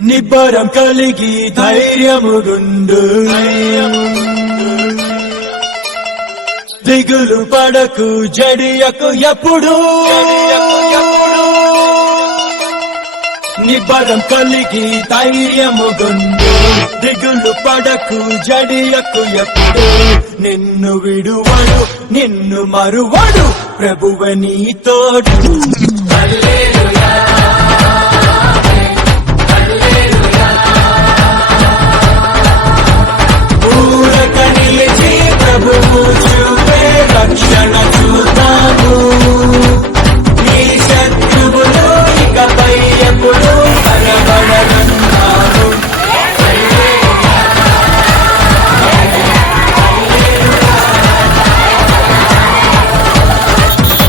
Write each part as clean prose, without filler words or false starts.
నిబ్బరం కలిగి ధైర్యముగుండు దిగులు పడకు జడియకు ఎప్పుడు నిబ్బరం కలిగి ధైర్యముగుండు దిగులు పడకు జడియకు ఎప్పుడు నిన్ను విడువడు నిన్ను మరువడు ప్రభువే నీ తోడు హల్లెలూయా ప్రభువు చూపే రక్షణ చూద్దాము నీ శత్రువులు ఇకపై ఎప్పుడు కనబడనున్నారు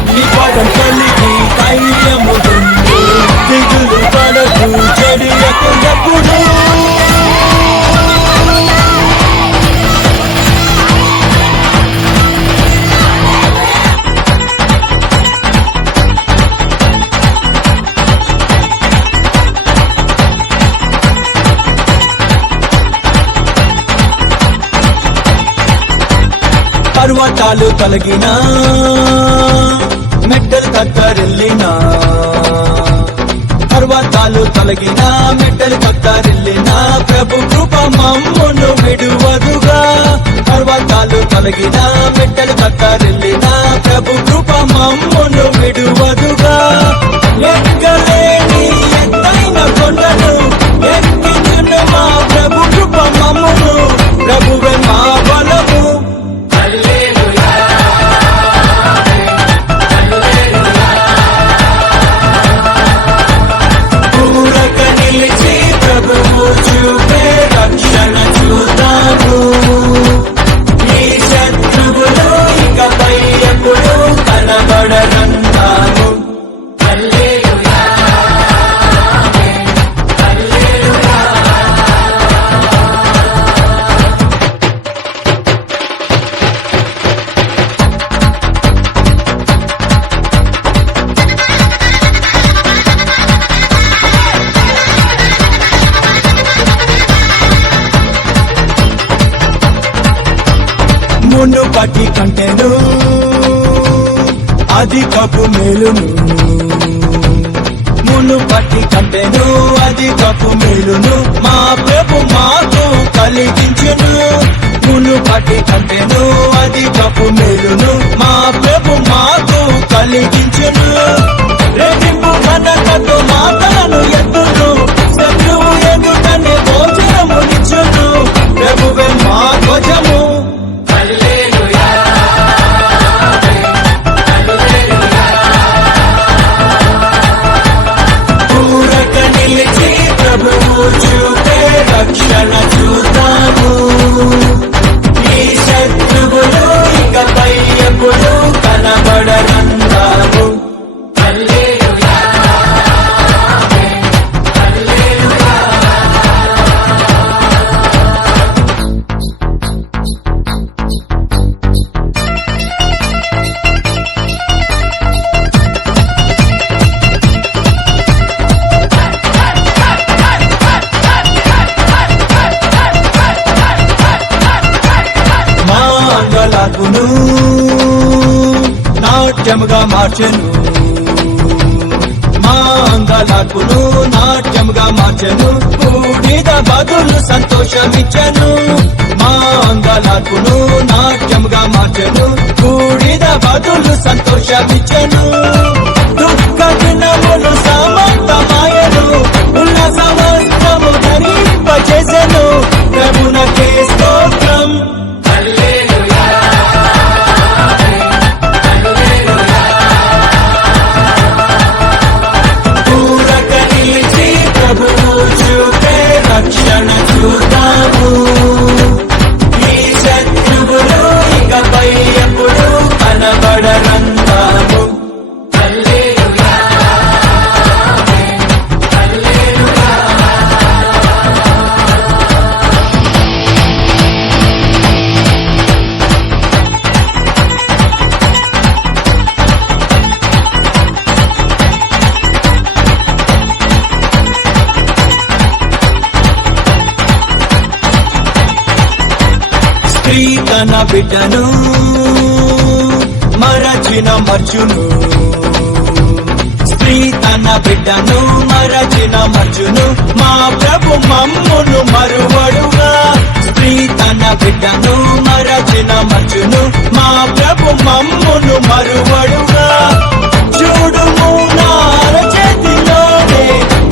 నీ పదం కలిగి ధైర్యముగుండు దిగులు పడకు చెడియకు ఎప్పుడు పర్వతాలు తొలగినా మెట్టలు కత్తరిల్లినా పర్వతాలు తొలగినా మెట్టలు కత్తరిల్లినా ప్రభు కృప మమ్మును విడువదుగా పర్వతాలు తొలగినా మెట్టలు కత్తరిల్లినా ప్రభు కృప మమ్మును విడువదుగా ఎక్కలేని ఎత్తైన కొండను ఎక్కినను మా ప్రభు కృప మమ్మును ప్రభువే మా బలము చూపే రక్షణ చూద్దాము నీ శత్రువులు ఇకపై ఎప్పుడు కనబడనంటాము హల్లెలూయా హల్లెలూయా మునుపటి కంటెను అధికపు మేలును మునుపటి కంటెను అధికపు మేలును మా ప్రభు మాకు కలిగించును మునుపటి కంటెను అధికపు మేలును మా ప్రభు మాకు కలిగించును రెట్టింపు ఘనతతో మాటలను ఎత్తును శత్రువు ఎదుటనే భోజనమునిచ్చును ప్రభువే మా ధ్వజము చూపే రక్షణ చూద్దాము నీ శత్రువులు ఇకపై ఎప్పుడు కనబడనందాము హల్లెలూయా హల్లెలూయా అంగలార్పును నాట్యముగా మార్చెను మా అంగలార్పును నాట్యముగా మార్చెను బూడిద బదులు సంతోషమిచ్చెను మా అంగలార్పును నాట్యముగా మార్చెను బూడిద బదులు సంతోషమిచ్చెను దుఃఖ దినములు సమస్తమాయను ఉల్లాసమస్తము ధరింపజేసెను ప్రభునకే స్తోత్రం రక్షణ చూద్దాము నీ శత్రువులు ఇకపై ఎప్పుడు కనబడనందాము స్త్రీ తన బిడ్డను మరచిన మర్చును, స్త్రీ తన బిడ్డను మరచిన మర్చును, మా ప్రభు మమ్మును మరువడుగా. స్త్రీ తన బిడ్డను మరచిన మర్చును, మా ప్రభు మమ్మును మరువడుగా. చూడుము నా చేతిలోనే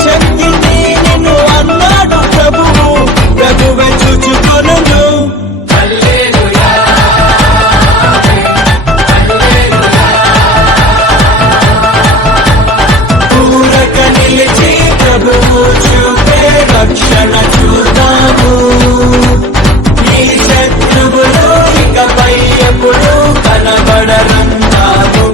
శక్తిని నిన్ను అన్నాడు ప్రభువు, ప్రభువే చూచుకొనును. పూరక నిలిచి ప్రభువు చూపే రక్షణ చూద్దాము. ఈ శత్రువులు ఇకపై ఎప్పుడు కనబడరంటాము.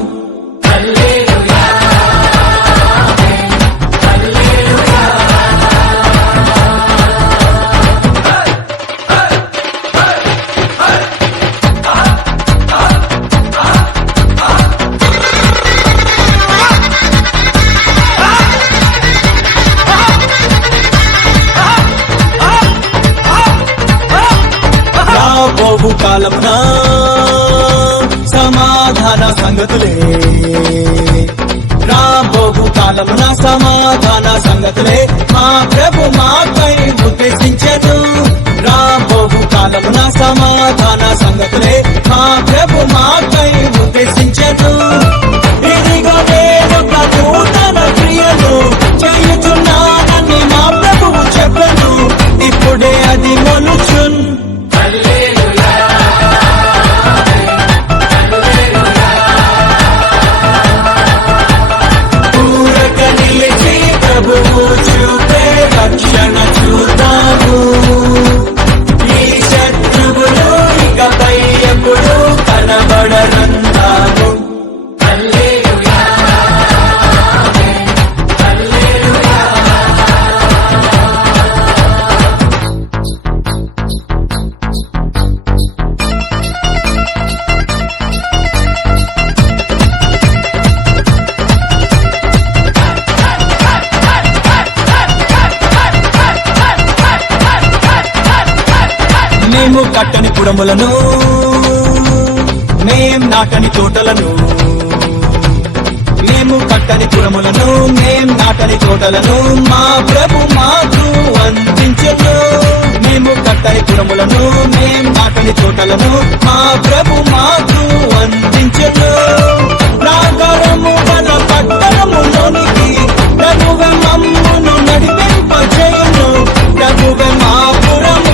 రాబోవు కాలమున సమాధాన సంగతులే, రాబోవు కాలమున సమాధాన సంగతులే మా ప్రభు మాకై ఉద్దేశించెను. రాబోవు కాలమున సమాధాన సంగతులే మా ప్రభు మాకై ఉద్దేశించెను. ఇదిగో నేను నూతన క్రియను చేయుచున్నానని మా ప్రభువు చెప్పెను, ఇప్పుడే అది మొలుచున్. పూరక నిలిచి ప్రభువు చూపే రక్షణ చూద్దాము. ఈ శత్రువులు ఇకపై ఎప్పుడు కనబడరంటాము. మేము కట్టని పురములను, మేం నాటని తోటలను, మేము కట్టని పురములను, మేం నాటని తోటలను మా ప్రభు మాకు అందించెను. మేము కట్టని పురములను, మేం నాటని తోటలను మా ప్రభు మాకు అందించెను. ప్రాకారము గల పట్టణములోనికి ప్రభువే మమ్మును నడిపింపజేయును, ప్రభువే మా పురము.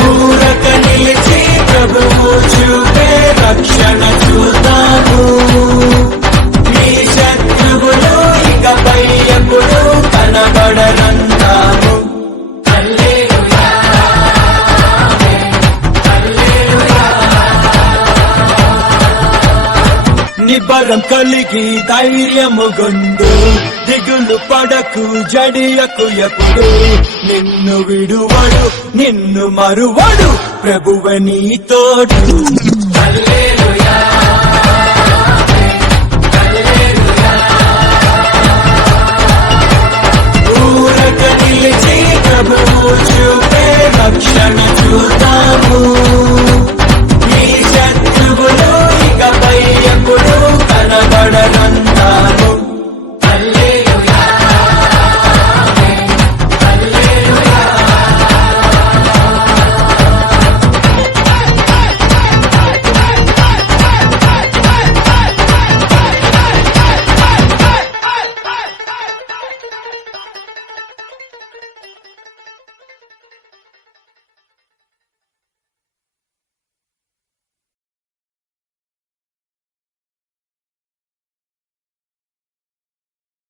పూరక నిలిచి ప్రభువు చూపే రక్షణ చూద్దాము. ఈ శత్రువులు ఇకపై ఎప్పుడు కనబడరంటాము. నిబ్బరం కలిగి ధైర్యము గుండు, దిగులు పడకు జడియకు ఎప్పుడు. నిన్ను విడువడు నిన్ను మరువడు ప్రభువే నీ తోడు.